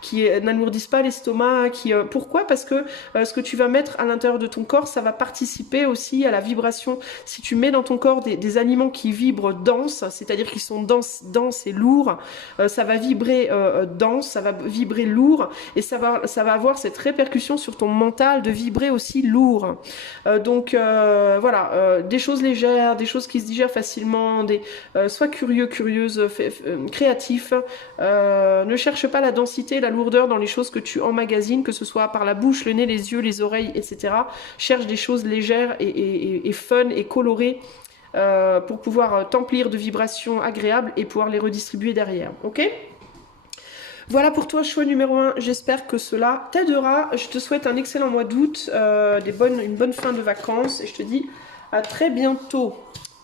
qui n'alourdissent pas l'estomac. Pourquoi? Parce que ce que tu vas mettre à l'intérieur de ton corps, ça va participer aussi à la vibration. Si tu mets dans ton corps des aliments qui vibrent dense, c'est-à-dire qui sont denses et lourds, ça va vibrer dense, ça va vibrer lourd, et ça va avoir cette répercussion sur ton mental de vibrer aussi lourd. Donc voilà, des choses légères, des choses qui se digèrent facilement, sois curieux, curieuse, créatif. Ne cherche pas la densité, la lourdeur dans les choses que tu emmagasines, que ce soit par la bouche, le nez, les yeux, les oreilles, etc. Cherche des choses légères et fun et colorées pour pouvoir t'emplir de vibrations agréables et pouvoir les redistribuer derrière. Ok? Voilà pour toi, choix numéro 1. J'espère que cela t'aidera. Je te souhaite un excellent mois d'août, une bonne fin de vacances, et je te dis à très bientôt.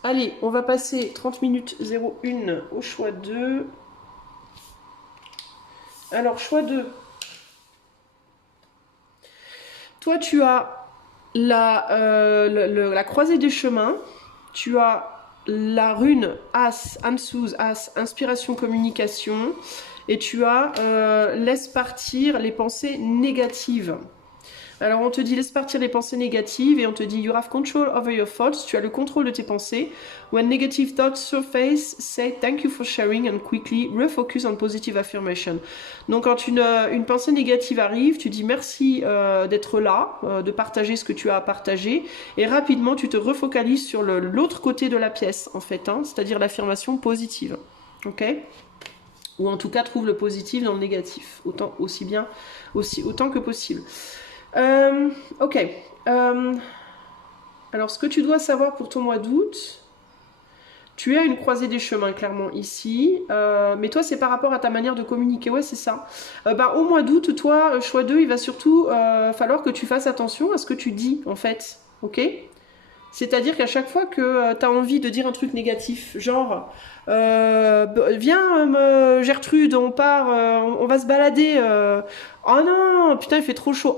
Allez, on va passer 30 minutes 01 au choix 2. Alors, choix 2. Toi, tu as la croisée des chemins. Tu as la rune As, Ansuz, As, inspiration, communication. Et tu as laisse partir les pensées négatives. Alors on te dit laisse partir les pensées négatives, et on te dit you have control over your thoughts, tu as le contrôle de tes pensées. When negative thoughts surface, say thank you for sharing and quickly refocus on positive affirmation. Donc quand une pensée négative arrive, tu dis merci d'être là, de partager ce que tu as à partager, et rapidement tu te refocalises sur l'autre côté de la pièce en fait, hein, c'est-à-dire l'affirmation positive. Ok ? Ou en tout cas trouve le positif dans le négatif, autant que possible. Ok. Alors, ce que tu dois savoir pour ton mois d'août, tu as une croisée des chemins, clairement, ici. Mais toi, c'est par rapport à ta manière de communiquer. Ouais, c'est ça. Au mois d'août, toi, choix 2, il va surtout falloir que tu fasses attention à ce que tu dis, en fait. Ok ? C'est-à-dire qu'à chaque fois que tu as envie de dire un truc négatif, genre viens Gertrude, on part, on va se balader. Oh non, putain, il fait trop chaud.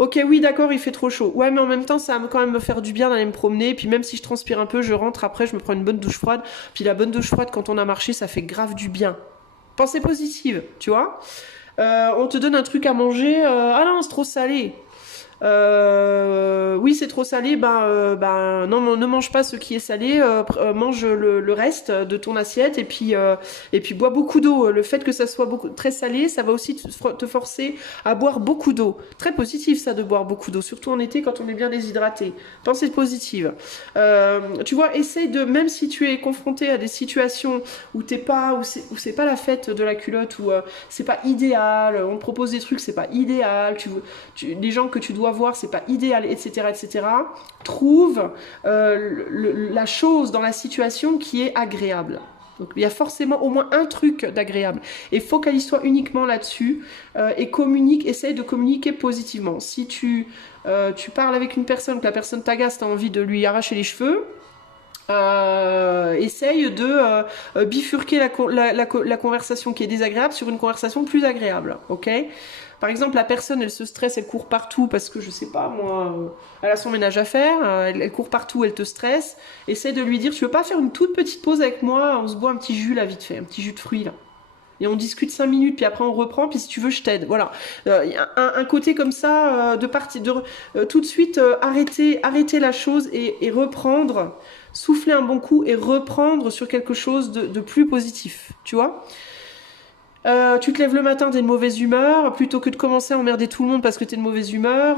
Ok, oui, d'accord, il fait trop chaud. Ouais, mais en même temps, ça va quand même me faire du bien d'aller me promener. Puis même si je transpire un peu, je rentre après, je me prends une bonne douche froide. Puis la bonne douche froide, quand on a marché, ça fait grave du bien. Pensée positive, tu vois. On te donne un truc à manger. Ah non, c'est trop salé. Oui, c'est trop salé, non, ne mange pas ce qui est salé, mange le reste de ton assiette, et puis bois beaucoup d'eau. Le fait que ça soit très salé, ça va aussi te forcer à boire beaucoup d'eau. Très positif ça, de boire beaucoup d'eau, surtout en été quand on est bien déshydraté. Pensée positive. Tu vois, essaye de, même si tu es confronté à des situations où c'est pas la fête de la culotte, où c'est pas idéal, on te propose des trucs, c'est pas idéal, les gens que tu dois voir, c'est pas idéal, etc., etc. Trouve la chose dans la situation qui est agréable. Donc il y a forcément au moins un truc d'agréable. Et focalise-toi uniquement là-dessus et essaye de communiquer positivement. Si tu parles avec une personne, que la personne t'agace, tu as envie de lui arracher les cheveux, essaye de bifurquer la conversation qui est désagréable sur une conversation plus agréable. Ok ? Par exemple, la personne, elle se stresse, elle court partout parce que, je sais pas, moi, elle a son ménage à faire, elle court partout, elle te stresse. Essaye de lui dire, tu veux pas faire une toute petite pause avec moi? On se boit un petit jus là, vite fait, un petit jus de fruits là. Et on discute 5 minutes, puis après on reprend, puis si tu veux, je t'aide. Voilà. Y a un côté comme ça, tout de suite arrêter la chose et reprendre, souffler un bon coup et reprendre sur quelque chose de plus positif, tu vois. Tu te lèves le matin, t'es de mauvaise humeur, plutôt que de commencer à emmerder tout le monde parce que t'es de mauvaise humeur,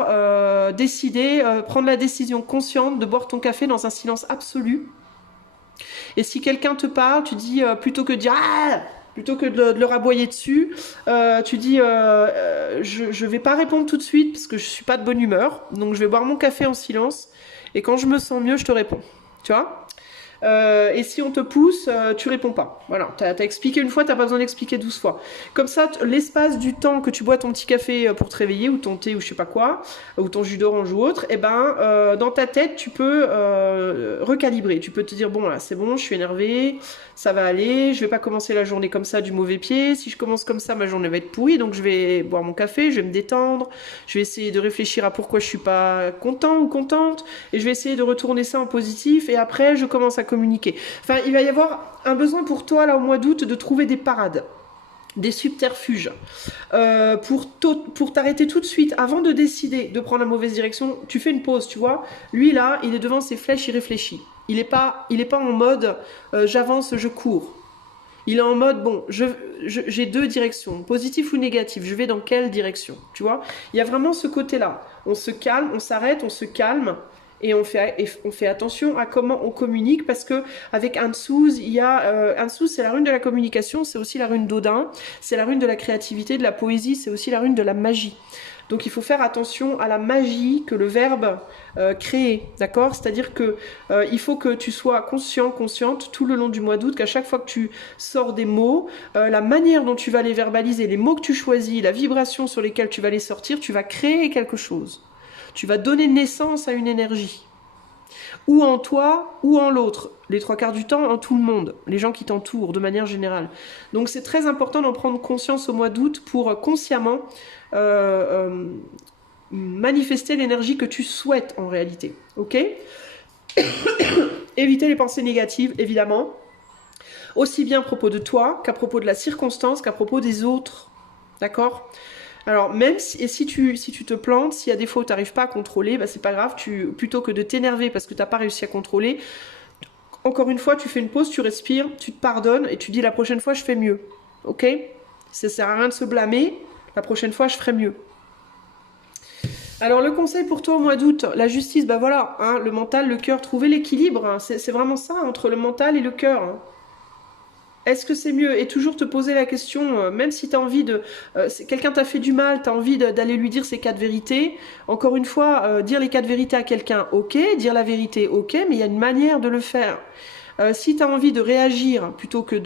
prendre la décision consciente de boire ton café dans un silence absolu. Et si quelqu'un te parle, tu dis, plutôt que de dire ah, plutôt que de le raboyer dessus, tu dis je vais pas répondre tout de suite parce que je suis pas de bonne humeur, donc je vais boire mon café en silence, et quand je me sens mieux, je te réponds. Tu vois ? Et si on te pousse, tu réponds pas. Voilà, t'as expliqué une fois, t'as pas besoin d'expliquer 12 fois. Comme ça, l'espace du temps que tu bois ton petit café pour te réveiller, ou ton thé, ou je sais pas quoi, ou ton jus d'orange ou autre, et ben, dans ta tête, tu peux recalibrer. Tu peux te dire, bon là, c'est bon, je suis énervée, ça va aller, je vais pas commencer la journée comme ça du mauvais pied. Si je commence comme ça, ma journée va être pourrie, donc je vais boire mon café, je vais me détendre, je vais essayer de réfléchir à pourquoi je suis pas content ou contente, et je vais essayer de retourner ça en positif, et après, je commence à communiquer. Enfin, il va y avoir un besoin pour toi, là, au mois d'août, de trouver des parades, des subterfuges, pour t'arrêter tout de suite, avant de décider de prendre la mauvaise direction, tu fais une pause, tu vois. Lui, là, il est devant ses flèches, il réfléchit. Il est pas en mode j'avance, je cours. Il est en mode, bon, j'ai deux directions, positif ou négatif, je vais dans quelle direction, tu vois. Il y a vraiment ce côté-là. On se calme, on s'arrête, on se calme, et on fait attention à comment on communique, parce que avec Ansouz, il y a Ansouz, c'est la rune de la communication, c'est aussi la rune d'Odin, c'est la rune de la créativité, de la poésie, c'est aussi la rune de la magie. Donc il faut faire attention à la magie que le verbe crée, d'accord? C'est-à-dire que il faut que tu sois conscient, consciente tout le long du mois d'août, qu'à chaque fois que tu sors des mots, la manière dont tu vas les verbaliser, les mots que tu choisis, la vibration sur lesquelles tu vas les sortir, tu vas créer quelque chose. Tu vas donner naissance à une énergie. Ou en toi, ou en l'autre. Les 3/4 du temps, en tout le monde. Les gens qui t'entourent, de manière générale. Donc c'est très important d'en prendre conscience au mois d'août pour consciemment manifester l'énergie que tu souhaites en réalité. Ok? Éviter les pensées négatives, évidemment. Aussi bien à propos de toi, qu'à propos de la circonstance, qu'à propos des autres. D'accord? Alors, même si tu te plantes, s'il y a des fois où tu n'arrives pas à contrôler, bah, c'est pas grave, plutôt que de t'énerver parce que tu n'as pas réussi à contrôler, encore une fois, tu fais une pause, tu respires, tu te pardonnes et tu dis la prochaine fois, je fais mieux. Ok? Ça sert à rien de se blâmer, la prochaine fois, je ferai mieux. Alors, le conseil pour toi au mois d'août, la justice, bah voilà, hein, le mental, le cœur, trouver l'équilibre, hein, c'est vraiment ça, entre le mental et le cœur. Hein. Est-ce que c'est mieux? Et toujours te poser la question, même si tu as envie de... quelqu'un t'a fait du mal, tu as envie d'aller lui dire ses 4 vérités. Encore une fois, dire les 4 vérités à quelqu'un, ok. Dire la vérité, ok. Mais il y a une manière de le faire. Si tu as envie de réagir plutôt que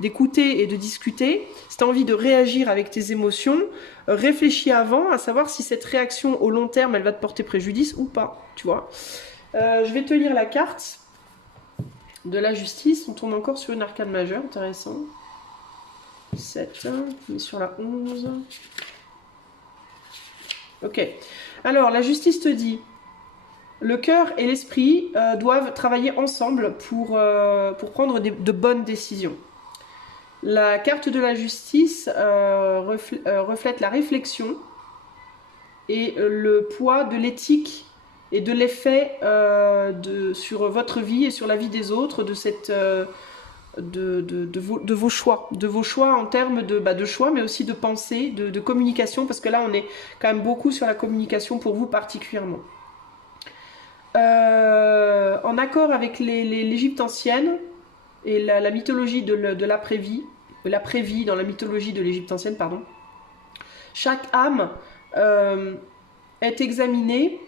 d'écouter et de discuter, si tu as envie de réagir avec tes émotions, réfléchis avant à savoir si cette réaction au long terme, elle va te porter préjudice ou pas. Tu vois. Je vais te lire la carte de la justice. On tourne encore sur une arcane majeure, intéressant. 7, on est sur la 11. Ok. Alors, la justice te dit, le cœur et l'esprit doivent travailler ensemble pour prendre de bonnes décisions. La carte de la justice reflète la réflexion et le poids de l'éthique et de l'effet sur votre vie et sur la vie des autres de vos choix. De vos choix en termes de choix, mais aussi de pensée, de communication, parce que là, on est quand même beaucoup sur la communication pour vous particulièrement. En accord avec l'Égypte ancienne et la mythologie de l'après-vie dans la mythologie de l'Égypte ancienne, pardon, chaque âme est examinée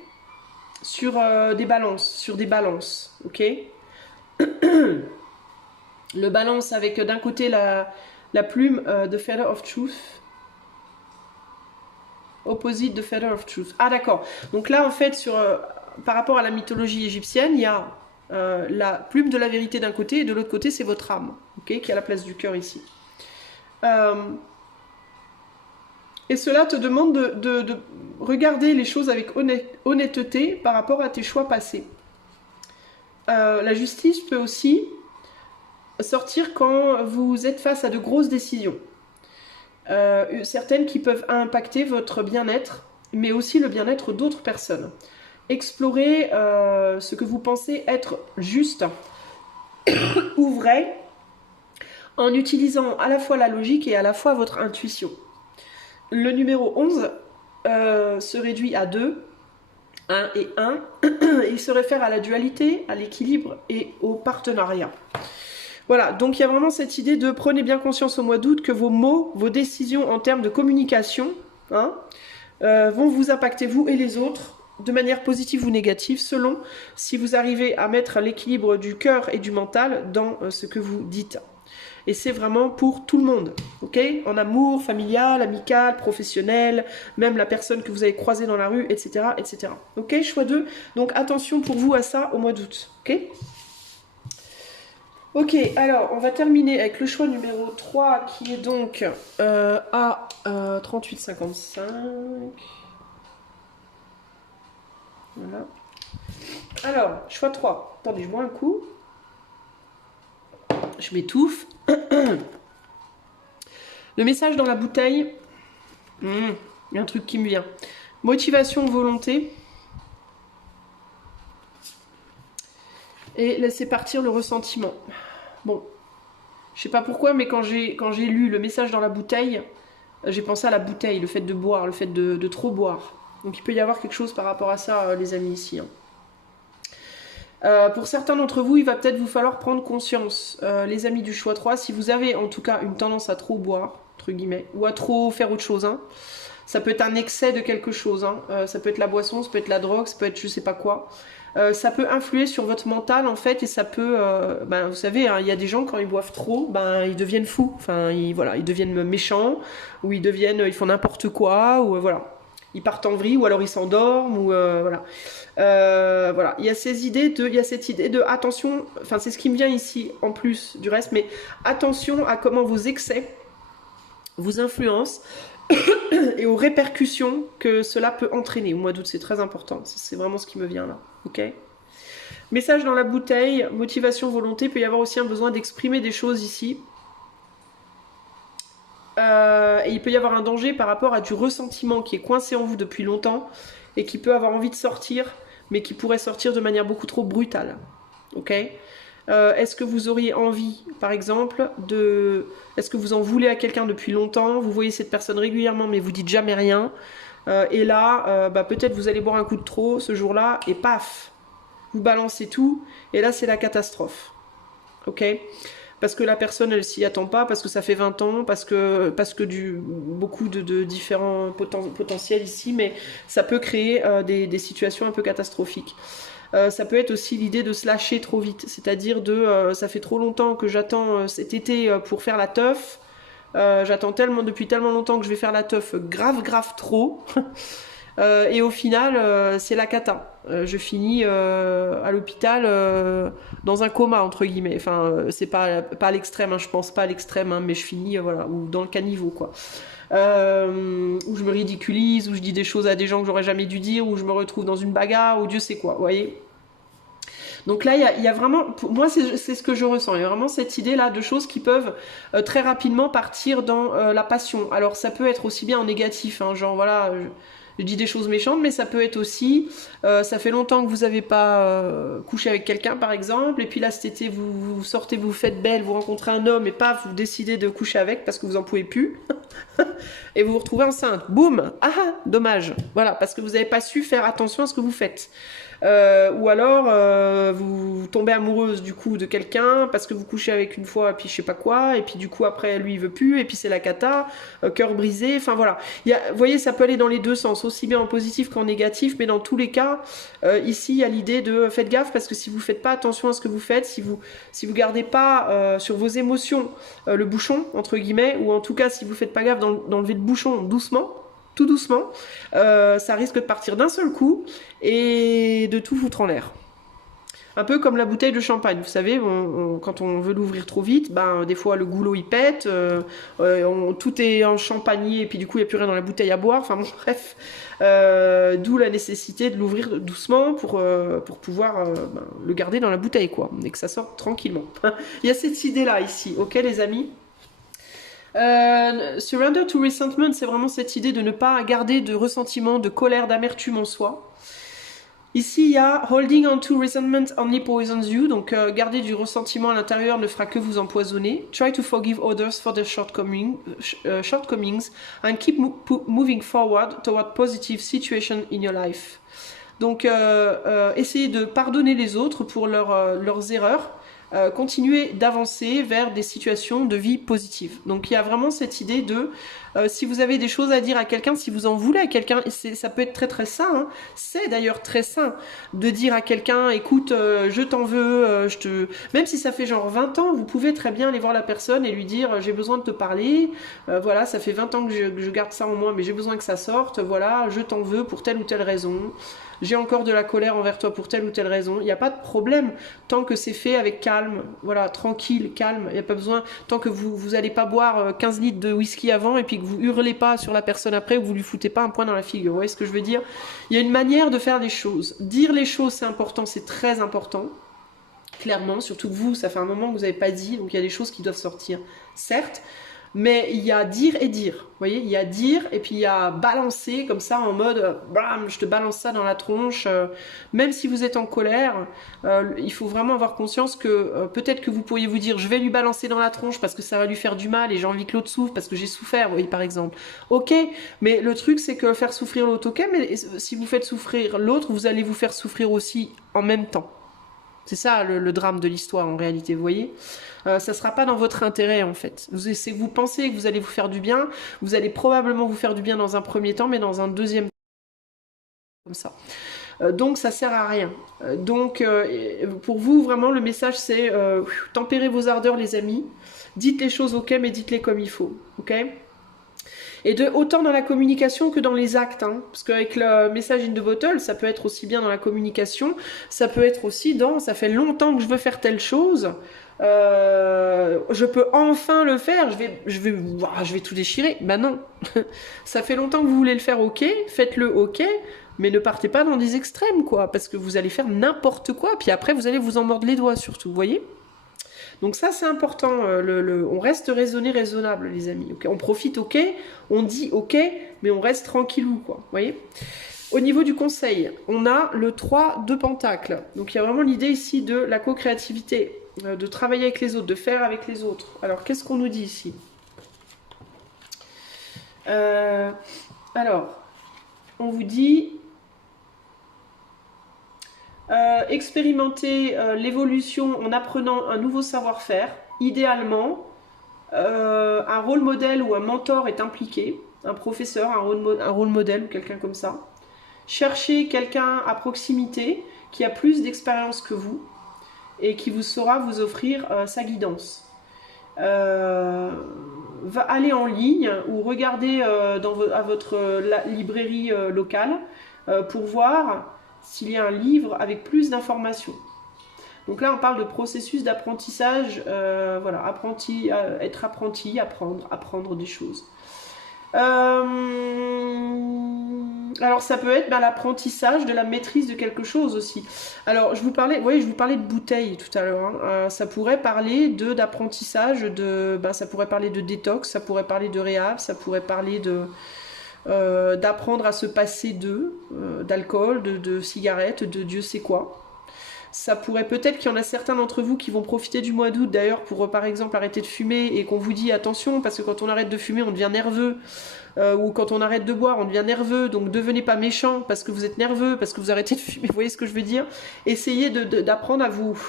sur des balances, ok. Le balance avec d'un côté la plume de Feather of Truth, opposite de Feather of Truth. Ah d'accord, donc là en fait par rapport à la mythologie égyptienne, il y a la plume de la vérité d'un côté et de l'autre côté c'est votre âme, ok, qui est à la place du cœur ici. Et cela te demande de regarder les choses avec honnêteté par rapport à tes choix passés. La justice peut aussi sortir quand vous êtes face à de grosses décisions. Certaines qui peuvent impacter votre bien-être, mais aussi le bien-être d'autres personnes. Explorez ce que vous pensez être juste ou vrai en utilisant à la fois la logique et à la fois votre intuition. Le numéro 11 se réduit à 2, 1 et 1. Il se réfère à la dualité, à l'équilibre et au partenariat. Voilà, donc il y a vraiment cette idée de prenez bien conscience au mois d'août que vos mots, vos décisions en termes de communication vont vous impacter vous et les autres de manière positive ou négative, selon si vous arrivez à mettre l'équilibre du cœur et du mental dans ce que vous dites. Et c'est vraiment pour tout le monde, ok? En amour, familial, amical, professionnel, même la personne que vous avez croisée dans la rue, etc., etc. Ok, choix 2. Donc attention pour vous à ça au mois d'août, ok? Ok, alors on va terminer avec le choix numéro 3 qui est donc à 38,55. Voilà. Alors, choix 3. Attendez, je bois un coup. Je m'étouffe. Le message dans la bouteille. Il y a un truc qui me vient. Motivation, volonté. Et laisser partir le ressentiment. Bon. Je sais pas pourquoi, mais quand j'ai lu le message dans la bouteille, j'ai pensé à la bouteille, le fait de boire, le fait de trop boire. Donc il peut y avoir quelque chose par rapport à ça, les amis, ici. Pour certains d'entre vous, il va peut-être vous falloir prendre conscience, les amis du choix 3, si vous avez en tout cas une tendance à trop boire, entre guillemets, ou à trop faire autre chose, hein. Ça peut être un excès de quelque chose, hein. Ça peut être la boisson, ça peut être la drogue, ça peut être je sais pas quoi. Ça peut influer sur votre mental en fait, et ça peut, vous savez, hein, il y a des gens quand ils boivent trop, ils deviennent fous, enfin ils deviennent méchants, ou ils font n'importe quoi, ou voilà. Ils partent en vrille, ou alors ils s'endorment, ou voilà. Voilà, il y a cette idée de attention, enfin c'est ce qui me vient ici en plus du reste, mais attention à comment vos excès vous influencent et aux répercussions que cela peut entraîner. Au mois d'août, c'est très important, c'est vraiment ce qui me vient là, ok? Message dans la bouteille, motivation, volonté, il peut y avoir aussi un besoin d'exprimer des choses ici. Et il peut y avoir un danger par rapport à du ressentiment qui est coincé en vous depuis longtemps et qui peut avoir envie de sortir, mais qui pourrait sortir de manière beaucoup trop brutale. Ok? Est-ce que vous auriez envie, par exemple, est-ce que vous en voulez à quelqu'un depuis longtemps, vous voyez cette personne régulièrement, mais vous dites jamais rien, et là, peut-être vous allez boire un coup de trop ce jour-là, et paf, vous balancez tout, et là c'est la catastrophe. Ok? Parce que la personne elle s'y attend pas, parce que ça fait 20 ans, parce que beaucoup de différents potentiels ici, mais ça peut créer des situations un peu catastrophiques. Ça peut être aussi l'idée de se lâcher trop vite, c'est-à-dire ça fait trop longtemps que j'attends cet été pour faire la teuf, j'attends depuis tellement longtemps que je vais faire la teuf grave trop. Et au final, c'est la cata. Je finis à l'hôpital dans un coma, entre guillemets. Enfin, c'est pas à l'extrême, hein, je pense pas à l'extrême, hein, mais je finis voilà, ou dans le caniveau, quoi. Où je me ridiculise, où je dis des choses à des gens que j'aurais jamais dû dire, où je me retrouve dans une bagarre, ou Dieu sait quoi, vous voyez. Donc là, il y a vraiment, pour moi, c'est ce que je ressens. Il y a vraiment cette idée-là de choses qui peuvent très rapidement partir dans la passion. Alors, ça peut être aussi bien en négatif, hein, genre voilà... Je dis des choses méchantes, mais ça peut être aussi, ça fait longtemps que vous n'avez pas couché avec quelqu'un par exemple, et puis là cet été vous sortez, vous faites belle, vous rencontrez un homme et paf, vous décidez de coucher avec parce que vous en pouvez plus, et vous vous retrouvez enceinte, boum, ah dommage, voilà, parce que vous n'avez pas su faire attention à ce que vous faites. Ou alors vous tombez amoureuse du coup de quelqu'un parce que vous couchez avec une fois et puis je sais pas quoi, et puis du coup après lui il veut plus et puis c'est la cata, cœur brisé, enfin voilà. Vous voyez, ça peut aller dans les deux sens, aussi bien en positif qu'en négatif, mais dans tous les cas ici il y a l'idée de faites gaffe, parce que si vous faites pas attention à ce que vous faites, si vous gardez pas sur vos émotions le bouchon entre guillemets, ou en tout cas si vous faites pas gaffe d'enlever le bouchon doucement, tout doucement, ça risque de partir d'un seul coup et de tout foutre en l'air. Un peu comme la bouteille de champagne, vous savez, quand on veut l'ouvrir trop vite, des fois le goulot il pète, tout est en champagné et puis du coup il n'y a plus rien dans la bouteille à boire, enfin bon, bref, d'où la nécessité de l'ouvrir doucement pour pouvoir le garder dans la bouteille, quoi, et que ça sorte tranquillement. Il y a cette idée-là ici, ok les amis? Surrender to resentment, c'est vraiment cette idée de ne pas garder de ressentiment, de colère, d'amertume en soi. Ici, il y a holding on to resentment only poisons you, donc garder du ressentiment à l'intérieur ne fera que vous empoisonner. Try to forgive others for their shortcomings and keep moving forward toward positive situation in your life. Donc, essayez de pardonner les autres pour leurs erreurs. continuer d'avancer vers des situations de vie positives. Donc il y a vraiment cette idée de si vous avez des choses à dire à quelqu'un, si vous en voulez à quelqu'un, ça peut être très très sain, hein. C'est d'ailleurs très sain de dire à quelqu'un, écoute, je t'en veux, même si ça fait genre 20 ans, vous pouvez très bien aller voir la personne et lui dire, j'ai besoin de te parler, voilà, ça fait 20 ans que je garde ça en moi, mais j'ai besoin que ça sorte, voilà, je t'en veux pour telle ou telle raison. J'ai encore de la colère envers toi pour telle ou telle raison. Il n'y a pas de problème tant que c'est fait avec calme, voilà, tranquille, calme. Il n'y a pas besoin, tant que vous n'allez pas boire 15 litres de whisky avant et puis que vous hurlez pas sur la personne après ou vous lui foutez pas un poing dans la figure. Vous voyez ce que je veux dire? Il y a une manière de faire les choses. Dire les choses, c'est important, c'est très important. Clairement, surtout que vous, ça fait un moment que vous n'avez pas dit, donc il y a des choses qui doivent sortir, certes. Mais il y a dire et dire, vous voyez, il y a dire et puis il y a balancer comme ça en mode bam, je te balance ça dans la tronche, même si vous êtes en colère, il faut vraiment avoir conscience que peut-être que vous pourriez vous dire je vais lui balancer dans la tronche parce que ça va lui faire du mal et j'ai envie que l'autre souffre parce que j'ai souffert, oui par exemple. Ok, mais le truc c'est que faire souffrir l'autre, ok, mais si vous faites souffrir l'autre, vous allez vous faire souffrir aussi en même temps. C'est ça le drame de l'histoire en réalité, vous voyez. Ça sera pas dans votre intérêt en fait. Vous pensez que vous allez vous faire du bien, vous allez probablement vous faire du bien dans un premier temps, mais dans un deuxième temps, comme ça. Donc ça sert à rien. Donc pour vous vraiment le message c'est tempérez vos ardeurs les amis, dites les choses ok mais dites-les comme il faut, ok. Et autant dans la communication que dans les actes, hein. Parce qu'avec le message in the bottle, ça peut être aussi bien dans la communication, ça peut être aussi dans ça fait longtemps que je veux faire telle chose, je peux enfin le faire, je vais tout déchirer. Ben non, ça fait longtemps que vous voulez le faire, ok, faites-le, ok, mais ne partez pas dans des extrêmes, quoi, parce que vous allez faire n'importe quoi, puis après vous allez vous en mordre les doigts surtout, vous voyez. Donc ça c'est important, on reste raisonnable les amis, okay, on profite ok, on dit ok, mais on reste tranquillou quoi, vous voyez. Au niveau du conseil, on a le 3 de Pentacles, donc il y a vraiment l'idée ici de la co-créativité, de travailler avec les autres, de faire avec les autres. Alors qu'est-ce qu'on nous dit ici? Alors, on vous dit... expérimenter l'évolution en apprenant un nouveau savoir-faire. Idéalement, un rôle modèle ou un mentor est impliqué, un professeur, un rôle modèle ou quelqu'un comme ça. Cherchez quelqu'un à proximité qui a plus d'expérience que vous et qui vous saura vous offrir sa guidance. Va aller en ligne ou regarder à votre librairie locale pour voir s'il y a un livre avec plus d'informations. Donc là, on parle de processus d'apprentissage, voilà, être apprenti, apprendre des choses. Alors ça peut être l'apprentissage de la maîtrise de quelque chose aussi. Alors je vous parlais de bouteilles tout à l'heure, hein. Ça pourrait parler d'apprentissage, ça pourrait parler de détox, ça pourrait parler de réhab, ça pourrait parler d'apprendre à se passer d'alcool, de cigarettes, de Dieu sait quoi. Ça pourrait peut-être qu'il y en a certains d'entre vous qui vont profiter du mois d'août d'ailleurs pour par exemple arrêter de fumer et qu'on vous dit attention parce que quand on arrête de fumer on devient nerveux ou quand on arrête de boire on devient nerveux, donc devenez pas méchant parce que vous êtes nerveux, parce que vous arrêtez de fumer, vous voyez ce que je veux dire. Essayez d'apprendre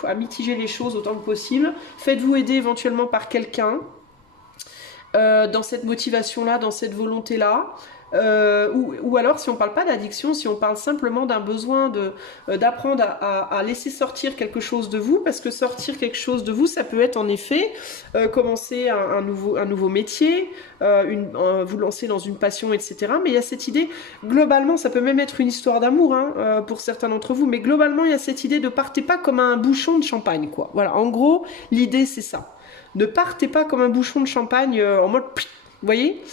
à mitiger les choses autant que possible, faites-vous aider éventuellement par quelqu'un dans cette motivation-là, dans cette volonté-là. Ou alors si on parle pas d'addiction, si on parle simplement d'un besoin d'apprendre à laisser sortir quelque chose de vous, parce que sortir quelque chose de vous, ça peut être en effet commencer un nouveau métier, vous lancer dans une passion, etc. Mais il y a cette idée, globalement, ça peut même être une histoire d'amour pour certains d'entre vous, mais globalement il y a cette idée de partez pas comme un bouchon de champagne, quoi. Voilà, en gros, l'idée c'est ça. Ne partez pas comme un bouchon de champagne en mode, vous voyez,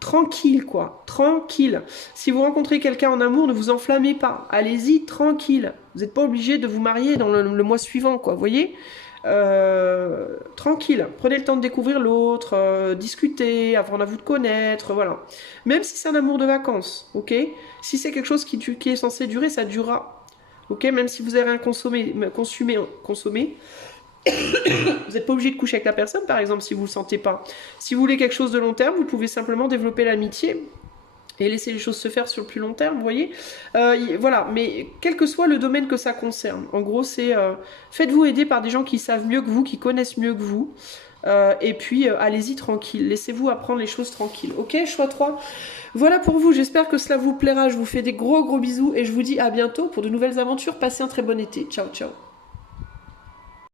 tranquille quoi, tranquille. Si vous rencontrez quelqu'un en amour, ne vous enflammez pas, allez-y tranquille. Vous n'êtes pas obligé de vous marier dans le mois suivant quoi, vous voyez. Tranquille, prenez le temps de découvrir l'autre, discuter, apprendre à vous de connaître, voilà. Même si c'est un amour de vacances, ok. Si c'est quelque chose qui est censé durer, ça durera, ok. Même si vous avez rien consommé. Vous n'êtes pas obligé de coucher avec la personne, par exemple, si vous ne le sentez pas. Si vous voulez quelque chose de long terme, vous pouvez simplement développer l'amitié et laisser les choses se faire sur le plus long terme, vous voyez. Voilà, mais quel que soit le domaine que ça concerne, en gros, c'est faites-vous aider par des gens qui savent mieux que vous, qui connaissent mieux que vous, et puis allez-y tranquille, laissez-vous apprendre les choses tranquilles. Ok, choix 3. Voilà pour vous, j'espère que cela vous plaira, je vous fais des gros bisous, et je vous dis à bientôt pour de nouvelles aventures, passez un très bon été, ciao ciao.